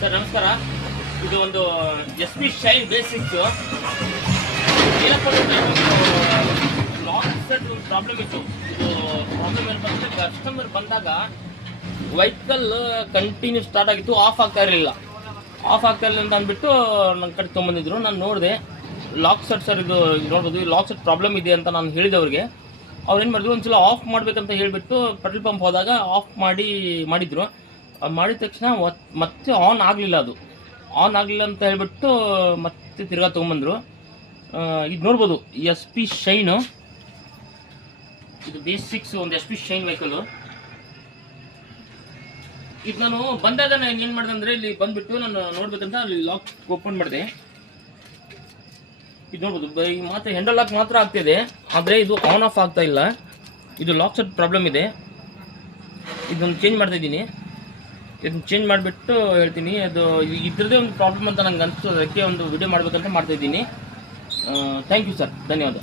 Sir ನಮಸ್ಕಾರ. ಇದು ಒಂದು SP ಶೈನ್ ಬೇಸಿಕ್ಸ್ ಏನಪ್ಪ ಲಾಕ್ ಪ್ರಾಬ್ಲಮ್ ಇತ್ತು. ಇದು ಪ್ರಾಬ್ಲಮ್ ಏನಂತಂದ್ರೆ ಕಸ್ಟಮರ್ ಬಂದಾಗ ವೆಹಿಕಲ್ ಕಂಟಿನ್ಯೂ ಸ್ಟಾರ್ಟ್ ಆಗಿತ್ತು, ಆಫ್ ಆಗ್ತಾ ಇರಲಿಲ್ಲ ಅಂತ ಅಂದ್ಬಿಟ್ಟು ನನ್ನ ಕಡೆ ತೊಗೊಂಬಂದಿದ್ರು. ನಾನು ನೋಡಿದೆ ಲಾಕ್ ಸೆಟ್ ಸರ್ ಇದು ನೋಡ್ಬೋದು, ಈ ಲಾಕ್ ಸೆಟ್ ಪ್ರಾಬ್ಲಮ್ ಇದೆ ಅಂತ ನಾನು ಹೇಳಿದವ್ರಿಗೆ ಅವ್ರು ಏನು ಮಾಡಿದ್ರು, ಒಂದ್ಸಲ ಆಫ್ ಮಾಡ್ಬೇಕಂತ ಹೇಳಿಬಿಟ್ಟು ಪೆಟ್ರೋಲ್ ಪಂಪ್ ಹೋದಾಗ ಆಫ್ ಮಾಡಿದ್ರು. ಮಾಡಿದ ತಕ್ಷಣ ಮತ್ತೆ ಆನ್ ಆಗಲಿಲ್ಲ, ಅದು ಆನ್ ಆಗಲಿಲ್ಲ ಅಂತ ಹೇಳ್ಬಿಟ್ಟು ಮತ್ತೆ ತಿರ್ಗಾ ತೊಗೊಂಬಂದರು. ಇದು ನೋಡ್ಬೋದು SP ಶೈನು, ಇದು ಬೇಸಿಕ್ಸ್ ಒಂದು SP ಶೈನ್ ವೆಹಿಕಲ್. ಇದು ನಾನು ಬಂದಾಗ ನಾನು ಏನು ಮಾಡಿದೆ ಅಂದರೆ ಇಲ್ಲಿ ಬಂದುಬಿಟ್ಟು ನಾನು ನೋಡ್ಬೇಕಂತ ಅಲ್ಲಿ ಲಾಕ್ ಓಪನ್ ಮಾಡಿದೆ. ಇದು ನೋಡ್ಬೋದು ಈ ಮಾತ್ರ ಹ್ಯಾಂಡಲ್ ಲಾಕ್ ಮಾತ್ರ ಆಗ್ತಿದೆ, ಆದರೆ ಇದು ಆನ್ ಆಫ್ ಆಗ್ತಾ ಇಲ್ಲ. ಇದು ಲಾಕ್ ಸೆಟ್ ಪ್ರಾಬ್ಲಮ್ ಇದೆ. ಇದನ್ನು ಚೇಂಜ್ ಮಾಡ್ತಾ ಇದ್ದೀನಿ. ಇದನ್ನು ಚೇಂಜ್ ಮಾಡಿಬಿಟ್ಟು ಹೇಳ್ತೀನಿ. ಅದು ಇದ್ರದ್ದೇ ಒಂದು ಪ್ರಾಬ್ಲಮ್ ಅಂತ ನಂಗೆ ಅನಿಸ್ತು, ಅದಕ್ಕೆ ಒಂದು ವಿಡಿಯೋ ಮಾಡಬೇಕಂತ ಮಾಡ್ತಾ ಇದ್ದೀನಿ. ಥ್ಯಾಂಕ್ ಯು ಸರ್, ಧನ್ಯವಾದ.